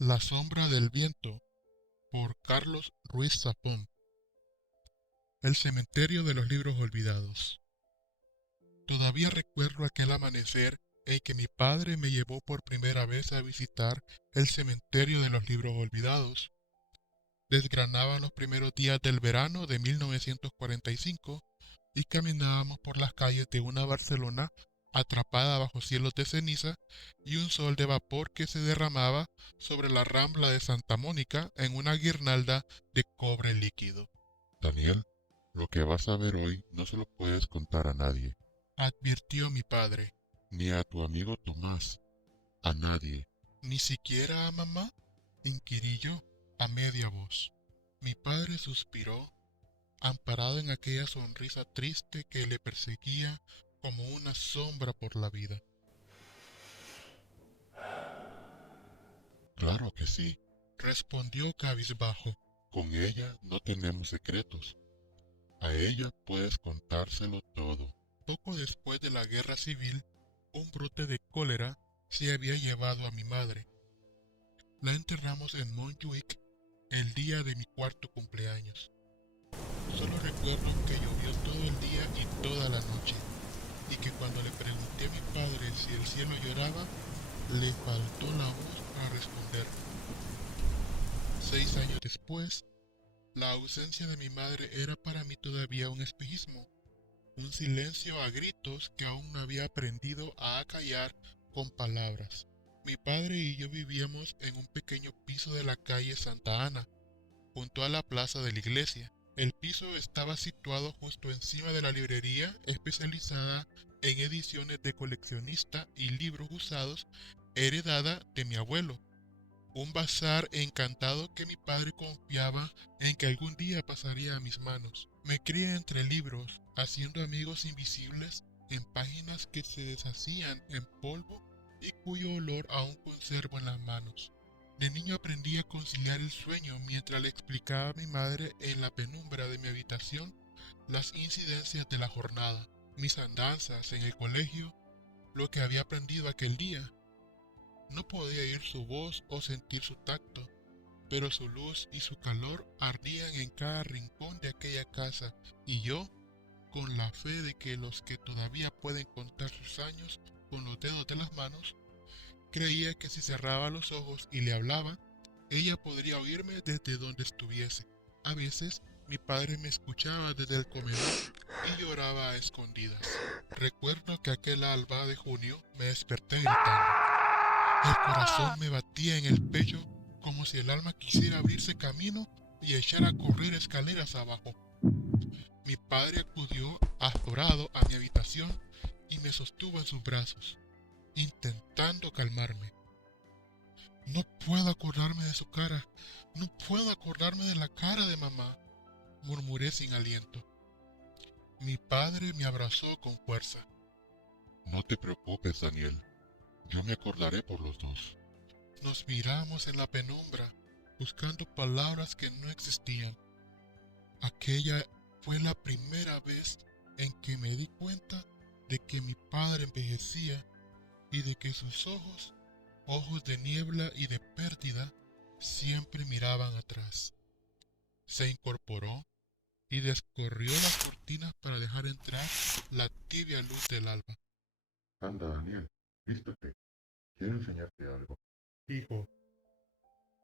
La sombra del viento, por Carlos Ruiz Zafón. El cementerio de los libros olvidados. Todavía recuerdo aquel amanecer en que mi padre me llevó por primera vez a visitar el cementerio de los libros olvidados. Desgranaban los primeros días del verano de 1945 y caminábamos por las calles de una Barcelona atrapada bajo cielos de ceniza y un sol de vapor que se derramaba sobre la rambla de Santa Mónica en una guirnalda de cobre líquido. Daniel, lo que vas a ver hoy no se lo puedes contar a nadie, Advirtió mi padre. ni a tu amigo Tomás, a nadie. ¿Ni siquiera a mamá? Inquirí yo, a media voz. Mi padre suspiró, amparado en aquella sonrisa triste que le perseguía como una sombra por la vida. Claro que sí, Respondió cabizbajo. con ella no tenemos secretos. A ella puedes contárselo todo. Poco después de la guerra civil, un brote de cólera se había llevado a mi madre. La enterramos en Montjuic el día de mi cuarto cumpleaños. Solo recuerdo que llovió todo el día y toda la noche, y que cuando le pregunté a mi padre si el cielo lloraba, le faltó la voz para responder. 6 años después, la ausencia de mi madre era para mí todavía un espejismo, un silencio a gritos que aún no había aprendido a acallar con palabras. Mi padre y yo vivíamos en un pequeño piso de la calle Santa Ana, junto a la plaza de la iglesia. El piso estaba situado justo encima de la librería especializada en ediciones de coleccionista y libros usados heredada de mi abuelo. Un bazar encantado que mi padre confiaba en que algún día pasaría a mis manos. Me crié entre libros, haciendo amigos invisibles en páginas que se deshacían en polvo y cuyo olor aún conservo en las manos. De niño aprendí a conciliar el sueño mientras le explicaba a mi madre en la penumbra de mi habitación las incidencias de la jornada, mis andanzas en el colegio, lo que había aprendido aquel día. No podía oír su voz o sentir su tacto, pero su luz y su calor ardían en cada rincón de aquella casa, y yo, con la fe de que los que todavía pueden contar sus años con los dedos de las manos, creía que si cerraba los ojos y le hablaba, ella podría oírme desde donde estuviese. A veces, mi padre me escuchaba desde el comedor y lloraba a escondidas. Recuerdo que aquel alba de junio me desperté gritando. El corazón me batía en el pecho como si el alma quisiera abrirse camino y echar a correr escaleras abajo. Mi padre acudió azorado a mi habitación y me sostuvo en sus brazos, intentando calmarme. No puedo acordarme de su cara, no puedo acordarme de la cara de mamá, murmuré sin aliento. Mi padre me abrazó con fuerza. No te preocupes, Daniel. Yo me acordaré por los dos. Nos miramos en la penumbra, buscando palabras que no existían. Aquella fue la primera vez en que me di cuenta de que mi padre envejecía y de que sus ojos, ojos de niebla y de pérdida, siempre miraban atrás. Se incorporó y descorrió las cortinas para dejar entrar la tibia luz del alba. Anda, Daniel, vístete. Quiero enseñarte algo. Dijo,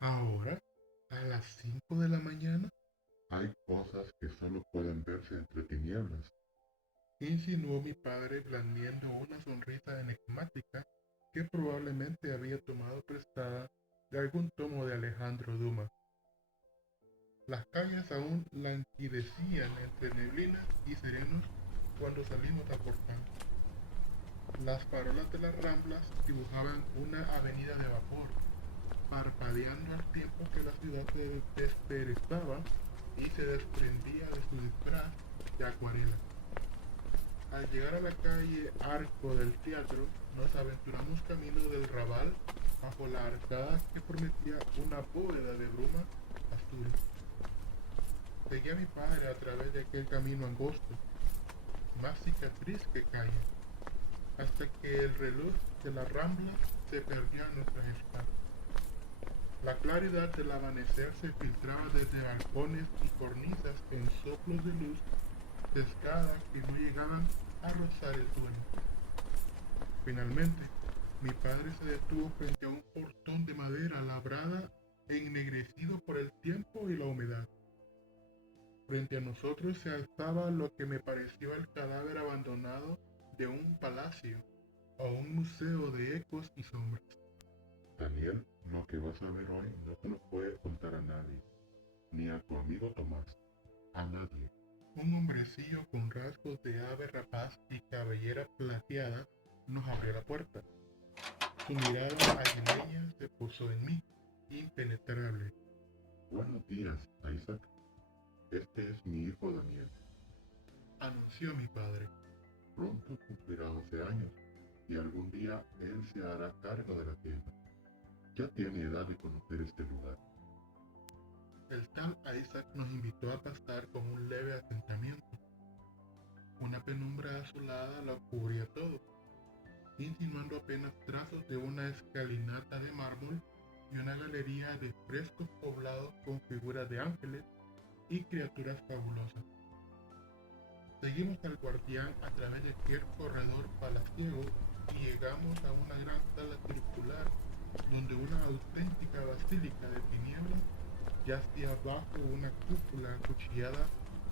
¿ahora? ¿A las 5 de la mañana? Hay cosas que solo pueden verse entre tinieblas. Insinuó mi padre blandiendo una sonrisa enigmática que probablemente había tomado prestada de algún tomo de Alejandro Dumas. Las calles aún languidecían entre neblinas y serenos cuando salimos a Portán. Las farolas de las ramblas dibujaban una avenida de vapor, parpadeando al tiempo que la ciudad se desperezaba y se desprendía de su disfraz de acuarela. Al llegar a la calle Arco del Teatro, nos aventuramos camino del Raval bajo la arcada que prometía una bóveda de bruma azul. Seguí a mi padre a través de aquel camino angosto, más cicatriz que calle, hasta que el reloj de la Rambla se perdió a nuestras espaldas. La claridad del amanecer se filtraba desde balcones y cornisas en soplos de luz sesgada que no llegaban a rozar el suelo. Finalmente, mi padre se detuvo frente a un portón de madera labrada e ennegrecido por el tiempo y la humedad. Frente a nosotros se alzaba lo que me pareció el cadáver abandonado de un palacio o un museo de ecos y sombras. Daniel, lo que vas a ver hoy no te lo puedes contar a nadie, ni a tu amigo Tomás, a nadie. Un hombrecillo con rasgos de ave rapaz y cabellera plateada nos abrió la puerta. Su mirada aguileña se posó en mí, impenetrable. Buenos días, Isaac. Este es mi hijo Daniel. Anunció mi padre. Pronto cumplirá 11 años y algún día él se hará cargo de la tienda. Ya tiene edad de conocer este lugar. El tal Isaac nos invitó a pasar con un leve asentamiento. Una penumbra azulada lo cubría todo, insinuando apenas trazos de una escalinata de mármol y una galería de frescos poblados con figuras de ángeles y criaturas fabulosas. Seguimos al guardián a través de aquel corredor palaciego y llegamos a una gran sala circular donde una auténtica basílica de tinieblas yacía bajo una cúpula acuchillada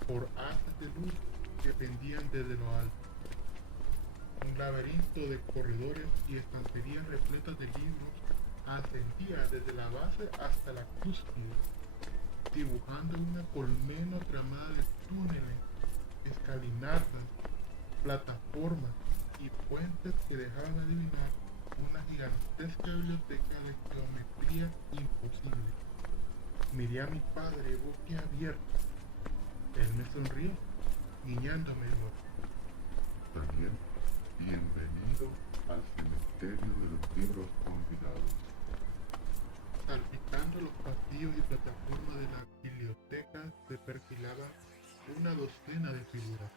por asas de luz que pendían desde lo alto. Un laberinto de corredores y estanterías repletas de libros ascendía desde la base hasta la cúspide, dibujando una colmena tramada de túneles, escalinatas, plataformas y puentes que dejaban adivinar una gigantesca biblioteca de geometría imposible. Miré a mi padre boquiabierto. Él me sonrió, guiñándome el ojo. Daniel, bienvenido al cementerio de los libros olvidados. Salpicando los pasillos y plataformas de la biblioteca se perfilaban una docena de figuras.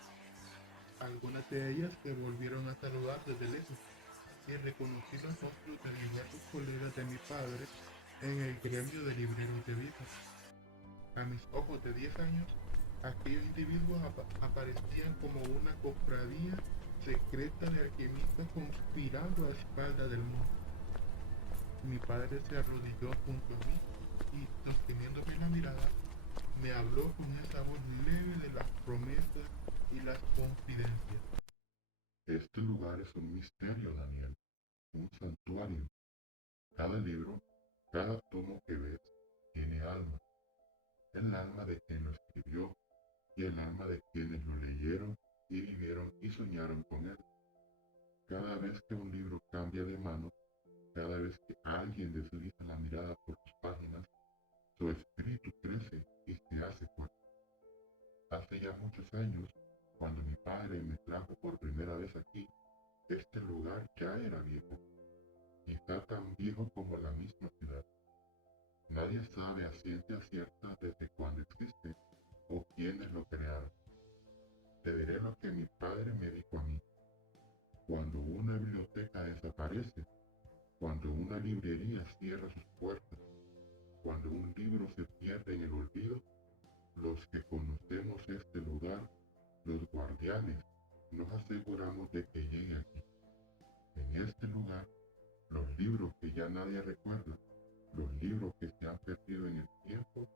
Algunas de ellas se volvieron a saludar desde lejos y reconocí los rostros de diversos colegas de mi padre en el gremio de libreros de viejos. A mis ojos de 10 años, aquellos individuos aparecían como una cofradía secreta de alquimistas conspirando a espaldas del mundo. Mi padre se arrodilló junto a mí y, sosteniéndome la mirada, me habló con esa voz leve de las promesas y las confidencias. Este lugar es un misterio, Daniel, un santuario. Cada libro, cada tomo que ves, tiene alma. El alma de quien lo escribió y el alma de quienes lo leyeron y vivieron y soñaron con él. Cada vez que un libro cambia de mano, cada vez que alguien desliza la mirada por sus páginas, su espíritu crece y se hace fuerte. Hace ya muchos años, cuando mi padre me trajo por primera vez aquí, este lugar ya era viejo, quizá tan viejo como la misma ciudad. Nadie sabe a ciencia cierta desde cuándo existe o quiénes lo crearon. Te diré lo que mi padre me dijo a mí. Cuando una biblioteca desaparece, cuando una librería cierra sus puertas, cuando un libro se pierde en el olvido, los que conocemos este lugar, los guardianes, nos aseguramos de que llegue aquí. En este lugar, los libros que ya nadie recuerda, los libros que se han perdido en el tiempo,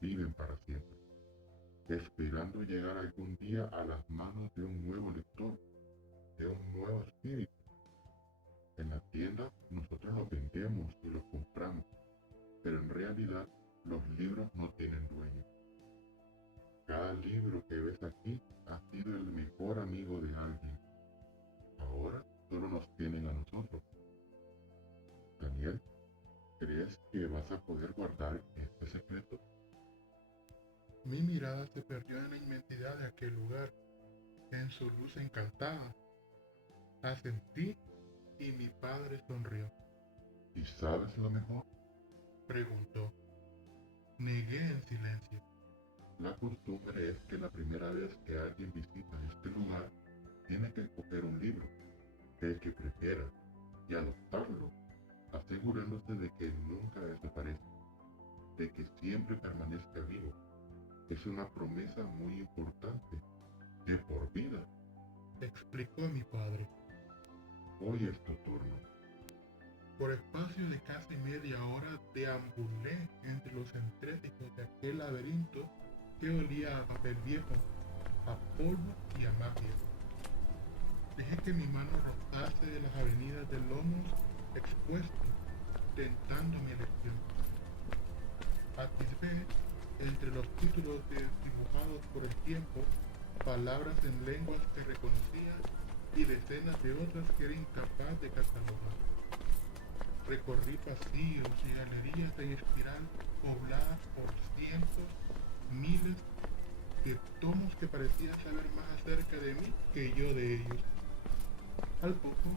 viven para siempre, esperando llegar algún día a las manos de un nuevo lector, de un nuevo espíritu. En la tienda nosotros los vendemos y los compramos, pero en realidad los libros no tienen dueño. Cada libro que ves aquí ha sido el mejor amigo de alguien. Ahora solo nos tienen a nosotros. Daniel, ¿crees que vas a poder guardar este secreto? Mi mirada se perdió en la inmensidad de aquel lugar, en su luz encantada. Asentí y mi padre sonrió. ¿Y sabes lo mejor? Preguntó. Negué en silencio. La costumbre es que la primera vez que alguien visita este lugar, tiene que escoger un libro, el que prefiera, y adoptarlo, asegurándose de que nunca desaparezca. de que siempre permanezca vivo. Es una promesa muy importante, de por vida, explicó mi padre. hoy es tu turno. Por espacio de casi media hora deambulé entre los entresijos de aquel laberinto que olía a papel viejo, a polvo y a magia. Dejé que mi mano rozase las avenidas de lomos expuestos, tentando mi elección. Atisbé, entre los títulos dibujados por el tiempo, palabras en lenguas que reconocía y decenas de otras que era incapaz de catalogar. Recorrí pasillos y galerías en espiral pobladas por cientos, miles de tomos que parecían saber más acerca de mí que yo de ellos. Al poco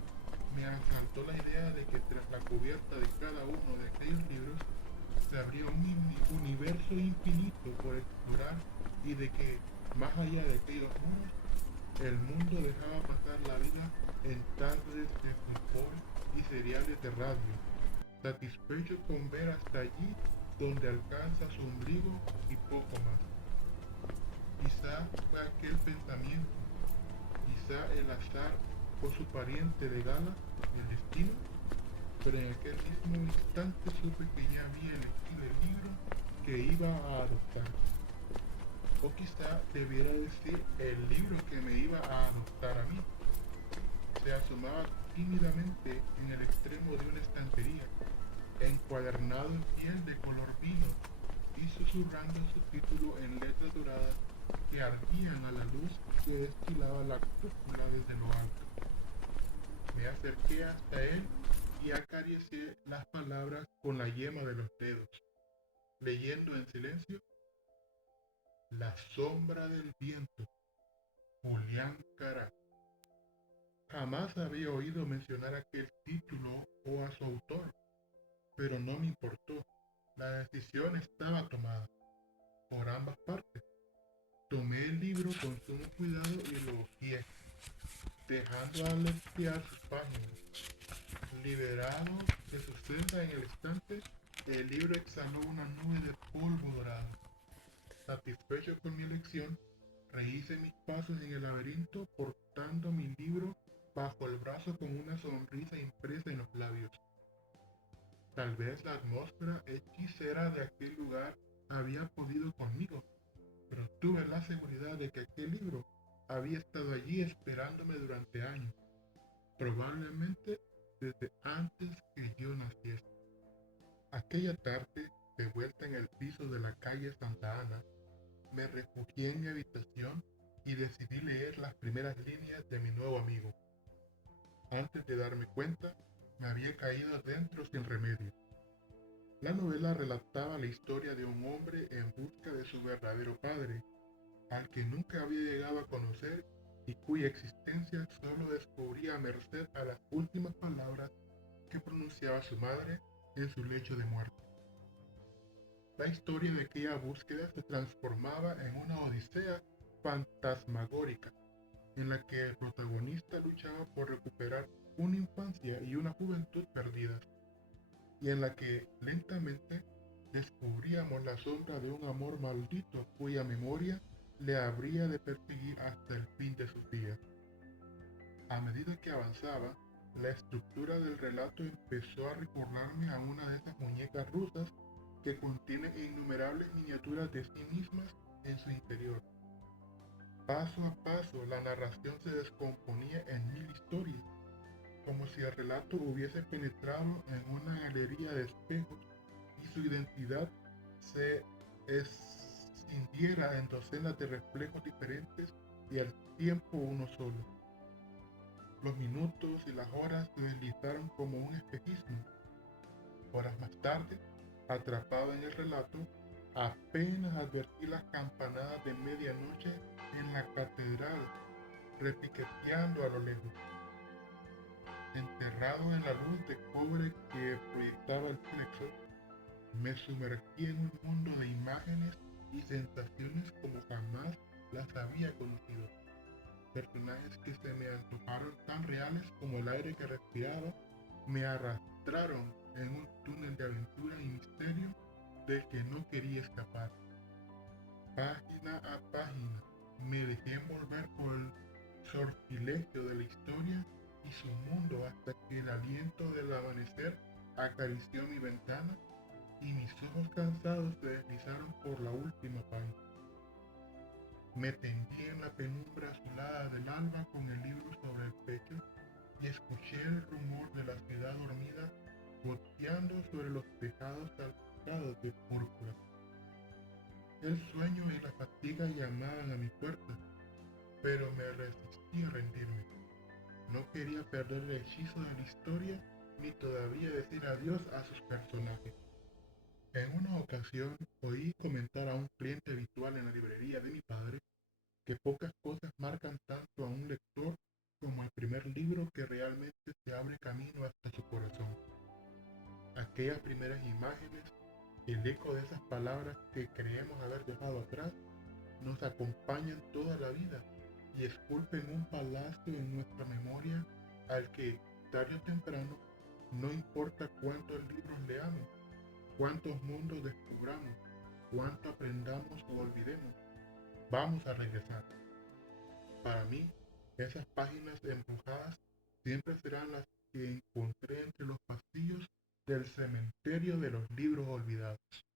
me asaltó la idea de que tras la cubierta de cada uno de aquellos libros se abría un universo infinito por explorar y de que, más allá de aquellos muros, el mundo dejaba pasar la vida en tardes de fútbol y seriales de radio, satisfecho con ver hasta allí donde alcanza su ombligo y poco más. Quizá fue aquel pensamiento, quizá el azar o su pariente de gala, el destino, pero en aquel mismo instante supe que ya había elegido el libro que iba a adoptar. O quizá debiera decir el libro que me iba a adoptar a mí. Se asomaba tímidamente en el extremo de una estantería, encuadernado en piel de color vino y susurrando su título en letras doradas que ardían a la luz que destilaba la cúpula desde lo alto. Me acerqué hasta él y acaricié las palabras con la yema de los dedos, leyendo en silencio: La sombra del viento, Julián Cará. Jamás había oído mencionar aquel título o a su autor, pero no me importó. La decisión estaba tomada, por ambas partes. Tomé el libro con sumo cuidado y lo hojeé, dejando al espiar sus páginas. Liberado de su celda en el estante, el libro exhaló una nube de polvo dorado. Satisfecho con mi elección, rehice mis pasos en el laberinto portando mi libro bajo el brazo con una sonrisa impresa en los labios. Tal vez la atmósfera hechicera de aquel lugar había podido conmigo, pero tuve la seguridad de que aquel libro había estado allí esperándome durante años, probablemente desde antes que yo naciese. Aquella tarde, de vuelta en el piso de la calle Santa Ana, me refugié en mi habitación y decidí leer las primeras líneas de mi nuevo amigo. Antes de darme cuenta, me había caído dentro sin remedio. La novela relataba la historia de un hombre en busca de su verdadero padre, al que nunca había llegado a conocer y cuya existencia solo descubría a merced a las últimas palabras que pronunciaba su madre en su lecho de muerte. La historia de aquella búsqueda se transformaba en una odisea fantasmagórica, en la que el protagonista luchaba por recuperar una infancia y una juventud perdidas, y en la que lentamente descubríamos la sombra de un amor maldito cuya memoria le habría de perseguir hasta el fin de sus días. A medida que avanzaba, la estructura del relato empezó a recordarme a una de esas muñecas rusas que contienen innumerables miniaturas de sí mismas en su interior. Paso a paso, la narración se descomponía en mil historias, como si el relato hubiese penetrado en una galería de espejos y su identidad se escindiera en docenas de reflejos diferentes y al tiempo uno solo. Los minutos y las horas se deslizaron como un espejismo. Horas más tarde, atrapado en el relato, apenas advertí las campanadas de medianoche en la catedral, repiqueteando a lo lejos. Enterrado en la luz de cobre que proyectaba el plexo, me sumergí en un mundo de imágenes y sensaciones como jamás las había conocido. Personajes que se me antojaron tan reales como el aire que respiraba, me arrastraron en un túnel de aventura y misterio del que no quería escapar. Página a página me dejé envolver por el sortilegio de la historia y su mundo hasta que el aliento del amanecer acarició mi ventana y mis ojos cansados se deslizaron por la última página. Me tendí en la penumbra azulada del alba con el libro sobre el pecho y escuché el rumor de la ciudad dormida goteando sobre los tejados salpicados de púrpura. El sueño y la fatiga llamaban a mi puerta, pero me resistí a rendirme. No quería perder el hechizo de la historia ni todavía decir adiós a sus personajes. En una ocasión oí comentar a un cliente habitual en la librería de mi padre que pocas cosas marcan tanto a un lector como el primer libro que realmente se abre camino hasta su corazón. Aquellas primeras imágenes, el eco de esas palabras que creemos haber dejado atrás, nos acompañan toda la vida y esculpen un palacio en nuestra memoria al que, tarde o temprano, no importa cuántos libros leamos, cuántos mundos descubramos, cuánto aprendamos o olvidemos, vamos a regresar. Para mí, esas páginas embrujadas siempre serán las que encontré entre los pasillos del cementerio de los libros olvidados.